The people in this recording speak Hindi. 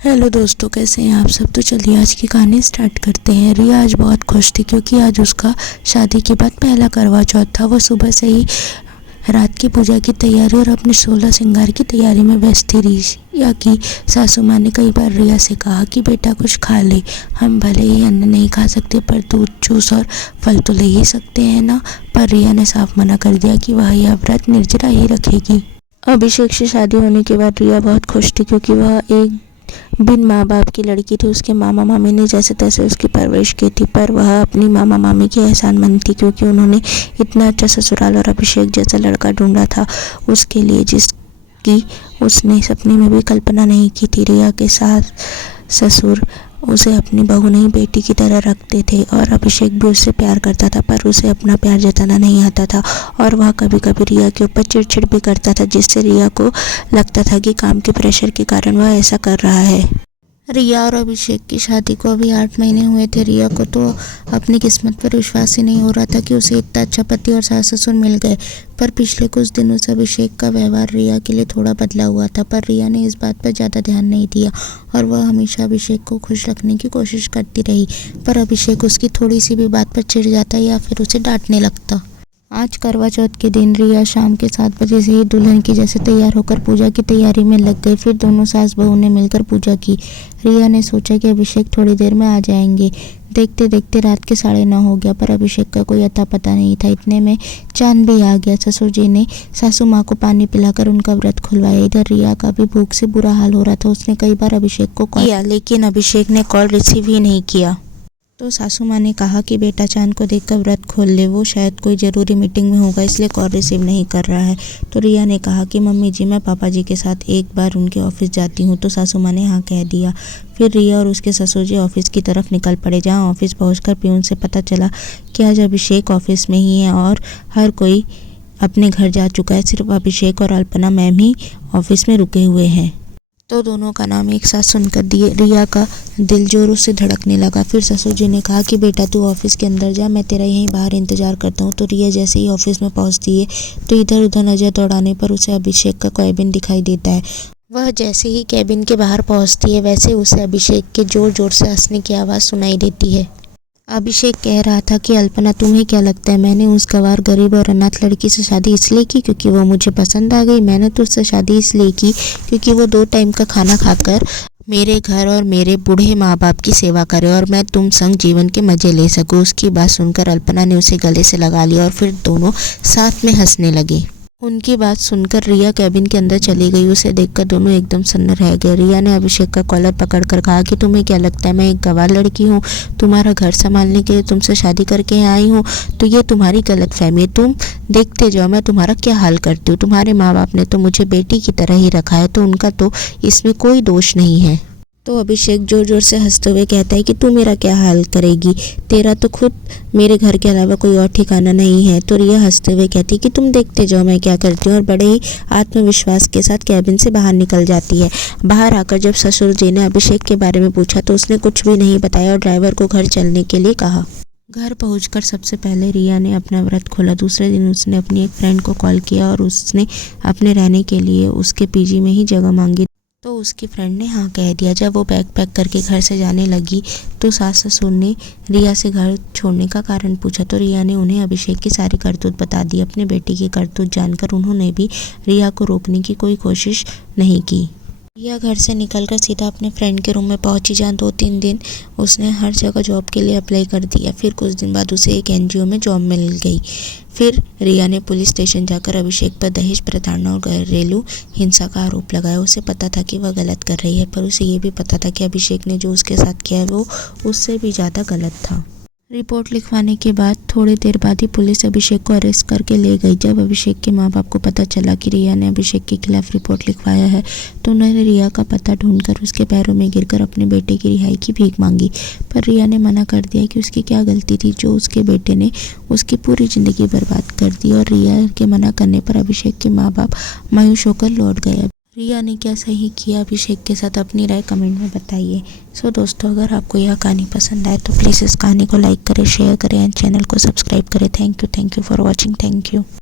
हेलो दोस्तों, कैसे हैं आप सब। तो चलिए आज की कहानी स्टार्ट करते हैं। रिया आज बहुत खुश थी क्योंकि आज उसका शादी के बाद पहला करवा चौथ था। वो सुबह से ही रात की पूजा की तैयारी और अपने 16 श्रृंगार की तैयारी में व्यस्त थी। रिया की सासू माँ ने कई बार रिया से कहा कि बेटा कुछ खा ले, हम भले ही अन्न नहीं खा सकते पर दूध, जूस और फल तो ले ही सकते हैं ना। पर रिया ने साफ मना कर दिया कि वह यह व्रत निर्जला ही रखेगी। अभिषेक से शादी होने के बाद रिया बहुत खुश थी क्योंकि वह एक बिन माँ बाप की लड़की थी। उसके मामा मामी ने जैसे तैसे उसकी परवरिश की थी, पर वह अपनी मामा मामी की एहसानमंद थी क्योंकि उन्होंने इतना अच्छा ससुराल और अभिषेक जैसा लड़का ढूंढा था उसके लिए, जिसकी उसने सपने में भी कल्पना नहीं की थी। रिया के सास ससुर उसे अपनी बहू नहीं बेटी की तरह रखते थे और अभिषेक भी उससे प्यार करता था, पर उसे अपना प्यार जताना नहीं आता था और वह कभी कभी रिया के ऊपर चिड़चिड़ भी करता था, जिससे रिया को लगता था कि काम के प्रेशर के कारण वह ऐसा कर रहा है। रिया और अभिषेक की शादी को अभी 8 महीने हुए थे। रिया को तो अपनी किस्मत पर विश्वास ही नहीं हो रहा था कि उसे इतना अच्छा पति और सास ससुर मिल गए। पर पिछले कुछ दिनों से अभिषेक का व्यवहार रिया के लिए थोड़ा बदला हुआ था, पर रिया ने इस बात पर ज़्यादा ध्यान नहीं दिया और वह हमेशा अभिषेक को खुश रखने की कोशिश करती रही। पर अभिषेक उसकी थोड़ी सी भी बात पर चिढ़ जाता या फिर उसे डांटने लगता। आज करवा चौथ के दिन रिया शाम के 7 बजे से ही दुल्हन की जैसे तैयार होकर पूजा की तैयारी में लग गई। फिर दोनों सास बहू ने मिलकर पूजा की। रिया ने सोचा कि अभिषेक थोड़ी देर में आ जाएंगे। देखते देखते रात के 9:30 हो गया, पर अभिषेक का कोई अता पता नहीं था। इतने में चांद भी आ गया। ससुर जी ने सासू माँ को पानी पिलाकर उनका व्रत खुलवाया। इधर रिया का भी भूख से बुरा हाल हो रहा था। उसने कई बार अभिषेक को कॉल किया, लेकिन अभिषेक ने कॉल रिसीव ही नहीं किया। तो सासू माँ ने कहा कि बेटा चांद को देखकर व्रत खोल ले, वो शायद कोई ज़रूरी मीटिंग में होगा इसलिए कॉल रिसीव नहीं कर रहा है। तो रिया ने कहा कि मम्मी जी, मैं पापा जी के साथ एक बार उनके ऑफिस जाती हूँ। तो सासू माँ ने हाँ कह दिया। फिर रिया और उसके ससुर जी ऑफिस की तरफ निकल पड़े, जहाँ ऑफिस पहुँचकर प्यून से पता चला कि आज अभिषेक ऑफिस में ही है और हर कोई अपने घर जा चुका है। सिर्फ अभिषेक और अल्पना मैम ही ऑफिस में रुके हुए हैं। तो दोनों का नाम एक साथ सुनकर रिया का दिल जोरों से धड़कने लगा। फिर ससुर जी ने कहा कि बेटा तू ऑफिस के अंदर जा, मैं तेरा यहीं बाहर इंतजार करता हूँ। तो रिया जैसे ही ऑफिस में पहुँचती है तो इधर उधर नजर दौड़ाने पर उसे अभिषेक का कैबिन दिखाई देता है। वह जैसे ही कैबिन के बाहर पहुँचती है वैसे उसे अभिषेक के जोर जोर से हंसने की आवाज़ सुनाई देती है। अभिषेक कह रहा था कि अल्पना, तुम्हें क्या लगता है मैंने उस गंवार गरीब और अनाथ लड़की से शादी इसलिए की क्योंकि वो मुझे पसंद आ गई। मैंने तो उससे शादी इसलिए की क्योंकि वो 2 टाइम का खाना खाकर मेरे घर और मेरे बूढ़े माँ बाप की सेवा करे और मैं तुम संग जीवन के मज़े ले सकूँ। उसकी बात सुनकर अल्पना ने उसे गले से लगा लिया और फिर दोनों साथ में हंसने लगे। उनकी बात सुनकर रिया कैबिन के अंदर चली गई। उसे देखकर दोनों एकदम सन्न रह गए। रिया ने अभिषेक का कॉलर पकड़कर कहा कि तुम्हें क्या लगता है मैं एक गंवार लड़की हूँ? तुम्हारा घर संभालने के लिए तुमसे शादी करके आई हूँ? तो ये तुम्हारी गलतफहमी है। तुम देखते जाओ मैं तुम्हारा क्या हाल करती हूँ। तुम्हारे माँ बाप ने तो मुझे बेटी की तरह ही रखा है, तो उनका तो इसमें कोई दोष नहीं है। तो अभिषेक जोर जोर से हंसते हुए कहता है कि तू मेरा क्या हाल करेगी, तेरा तो खुद मेरे घर के अलावा कोई और ठिकाना नहीं है। तो रिया हंसते हुए कहती है कि तुम देखते जाओ मैं क्या करती हूँ, और बड़े ही आत्मविश्वास के साथ कैबिन से बाहर निकल जाती है। बाहर आकर जब ससुर जी ने अभिषेक के बारे में पूछा तो उसने कुछ भी नहीं बताया और ड्राइवर को घर चलने के लिए कहा। घर पहुंचकर सबसे पहले रिया ने अपना व्रत खोला। दूसरे दिन उसने अपनी एक फ्रेंड को कॉल किया और उसने अपने रहने के लिए उसके पीजी में ही जगह मांगी। तो उसकी फ्रेंड ने हाँ कह दिया। जब वो बैग पैक करके घर से जाने लगी तो सास ससुर ने रिया से घर छोड़ने का कारण पूछा। तो रिया ने उन्हें अभिषेक की सारी करतूत बता दी। अपने बेटे की करतूत जानकर उन्होंने भी रिया को रोकने की कोई कोशिश नहीं की। रिया घर से निकलकर सीधा अपने फ्रेंड के रूम में पहुंची, जहाँ 2-3 दिन उसने हर जगह जॉब के लिए अप्लाई कर दिया। फिर कुछ दिन बाद उसे एक एनजीओ में जॉब मिल गई। फिर रिया ने पुलिस स्टेशन जाकर अभिषेक पर दहेज प्रताड़ना और घरेलू हिंसा का आरोप लगाया। उसे पता था कि वह गलत कर रही है, पर उसे ये भी पता था कि अभिषेक ने जो उसके साथ किया है वो उससे भी ज़्यादा गलत था। रिपोर्ट लिखवाने के बाद थोड़ी देर बाद ही पुलिस अभिषेक को अरेस्ट करके ले गई। जब अभिषेक के माँ बाप को पता चला कि रिया ने अभिषेक के खिलाफ रिपोर्ट लिखवाया है तो उन्होंने रिया का पता ढूंढकर उसके पैरों में गिरकर अपने बेटे की रिहाई की भीख मांगी। पर रिया ने मना कर दिया कि उसकी क्या गलती थी जो उसके बेटे ने उसकी पूरी ज़िंदगी बर्बाद कर दी। और रिया के मना करने पर अभिषेक के माँ बाप मायूस होकर लौट गए। रिया ने क्या सही किया अभिषेक के साथ, अपनी राय कमेंट में बताइए। सो दोस्तों, अगर आपको यह कहानी पसंद आए तो प्लीज़ इस कहानी को लाइक करें, शेयर करें एंड चैनल को सब्सक्राइब करें। Thank you for watching. Thank you.